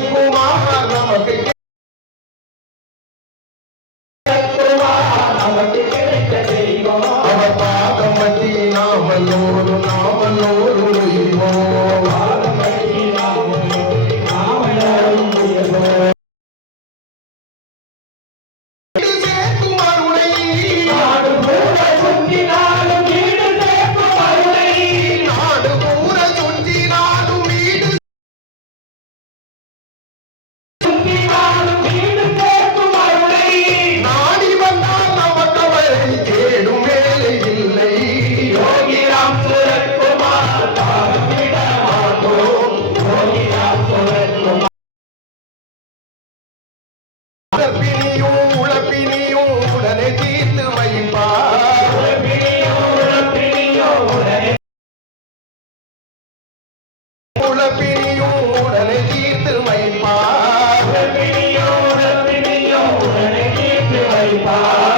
Oh, Bye.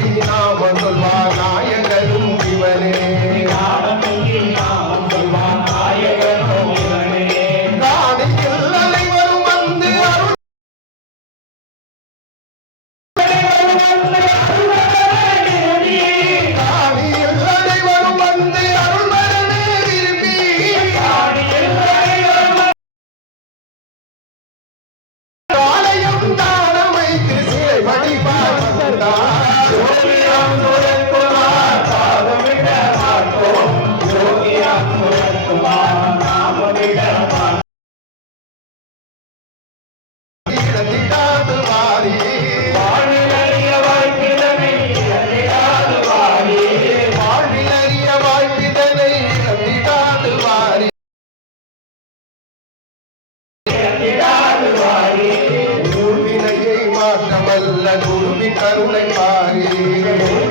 गुरु भी करुण पारी